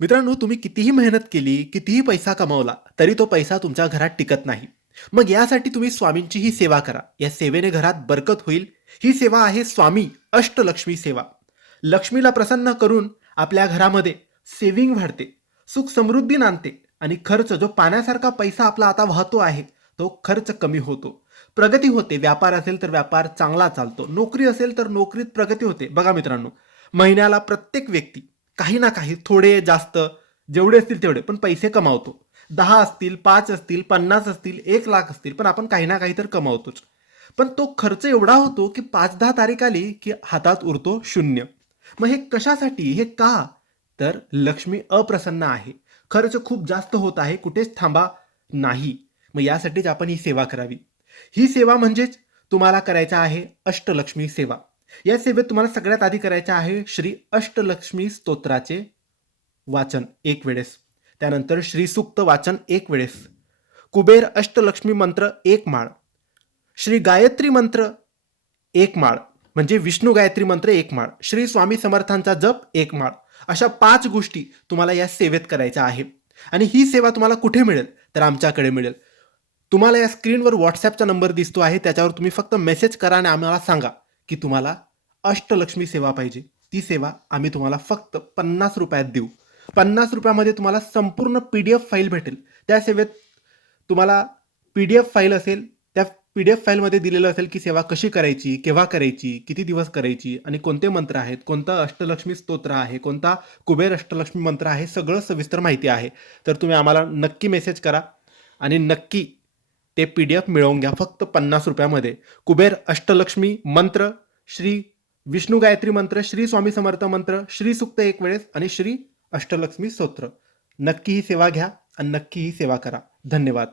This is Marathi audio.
मित्रांनो, तुम्ही कितीही मेहनत केली, कितीही पैसा कमावला, तरी तो पैसा तुमच्या घरात टिकत नाही. मग यासाठी तुम्ही स्वामींची ही सेवा करा. या सेवेने घरात बरकत होईल. ही सेवा आहे स्वामी अष्टलक्ष्मी सेवा. लक्ष्मीला प्रसन्न करून आपल्या घरामध्ये सेविंग वाढते, सुख समृद्धी नांदते आणि खर्च जो पाण्यासारखा पैसा आपला आता वाहतो आहे, तो खर्च कमी होतो. प्रगती होते. व्यापार असेल तर व्यापार चांगला चालतो. नोकरी असेल तर नोकरीत प्रगती होते. बघा मित्रांनो, महिन्याला प्रत्येक व्यक्ती काही ना काही थोडे जास्त जेवढे असतील तेवढे पण पैसे कमावतो. 10 असतील, 5 असतील, 50 असतील, 1,00,000 असतील, पण आपण काही ना काही तर कमावतोच. पण तो खर्च एवढा होतो की 5-10 तारीख आली की हातात उरतो शून्य. मग हे कशासाठी? हे का? तर लक्ष्मी अप्रसन्न आहे. खर्च खूप जास्त होत आहे. कुठेच थांबा नाही. मग यासाठीच आपण ही सेवा करावी. ही सेवा म्हणजेच तुम्हाला करायचं आहे अष्टलक्ष्मी सेवा. या सेवेत तुम्हाला सगळ्यात आधी करायचे आहे श्री अष्टलक्ष्मी स्तोत्राचे वाचन एक वेळेस. त्यानंतर श्री सूक्त वाचन एक वेळेस. कुबेर अष्टलक्ष्मी मंत्र एक माळ. श्री गायत्री मंत्र एक माळ म्हणजे विष्णू गायत्री मंत्र एक माळ. श्री स्वामी समर्थांचा जप एक माळ. अशा 5 गोष्टी तुम्हाला या सेवेत करायच्या आहे. आणि ही सेवा तुम्हाला कुठे मिळेल? तर आमच्याकडे मिळेल. तुम्हाला या स्क्रीनवर WhatsAppचा नंबर दिसतो आहे. त्याच्यावर तुम्ही फक्त मेसेज करा आणि आम्हाला सांगा की तुम्हाला अष्टलक्ष्मी सेवा पाहिजे. ती सेवा आम्ही तुम्हाला फक्त ₹50 देऊ. ₹50 तुम्हाला संपूर्ण PDF फाईल भेटेल. त्या सेवेत तुम्हाला PDF फाईल असेल. त्या PDF फाईलमध्ये दिलेलं असेल की सेवा कशी करायची, केव्हा करायची, किती दिवस करायची आणि कोणते मंत्र आहेत, कोणतं अष्टलक्ष्मी स्तोत्र आहे, कोणता कुबेर अष्टलक्ष्मी मंत्र आहे, सगळं सविस्तर माहिती आहे. तर तुम्ही आम्हाला नक्की मेसेज करा आणि नक्की ते PDF मिळवून घ्या फक्त ₹50 कुबेर अष्टलक्ष्मी मंत्र, श्री विष्णू गायत्री मंत्र, श्री स्वामी समर्थ मंत्र, श्री सूक्त एक वेळेस आणि श्री अष्टलक्ष्मी स्तोत्र. नक्की ही सेवा घ्या आणि नक्की ही सेवा करा. धन्यवाद.